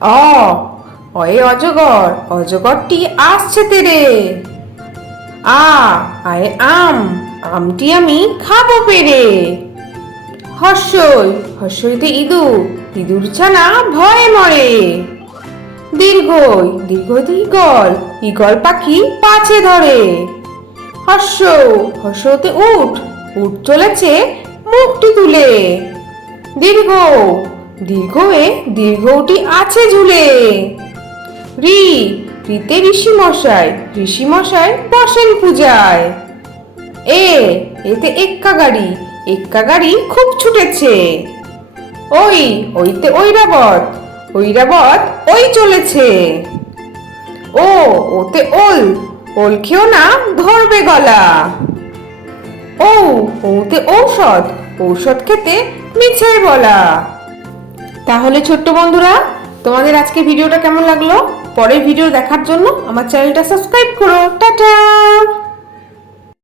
অ অয়ে অজগর, অজগরটি আসছে তেরে। আয় আম, আমটি আমি খাবো পেরে। হর্ষই, হর্ষইতে ইঁদুর, ইঁদুর ছানা ভয়ে মরে। দীর্ঘই, দীর্ঘইতে ঈগল, ঈগল পাখি পাছে ধরে। হর্ষ, হর্ষতে উট, উট চলেছে মুখটি তুলে। দীর্ঘ, দীর্ঘয়ে দীর্ঘটি আছে ঝুলে। রি, রিতে ঋষি মশাই, ঋষি মশাই বসেন পূজায়। এতে এক্কা গাড়ি, এক্কা গাড়ি খুব ছুটেছে। ওইতে ঐরাবত, ঐরাবত ওই চলেছে। ওতে ওল, ওল খেও না ধরবে গলা। ওতে ঔষধ, ঔষধ খেতে মিছে বলা। তাহলে ছোট্ট বন্ধুরা, তোমাদের আজকে ভিডিওটা কেমন লাগলো? পরের ভিডিও দেখার জন্য আমার চ্যানেলটা সাবস্ক্রাইব করো।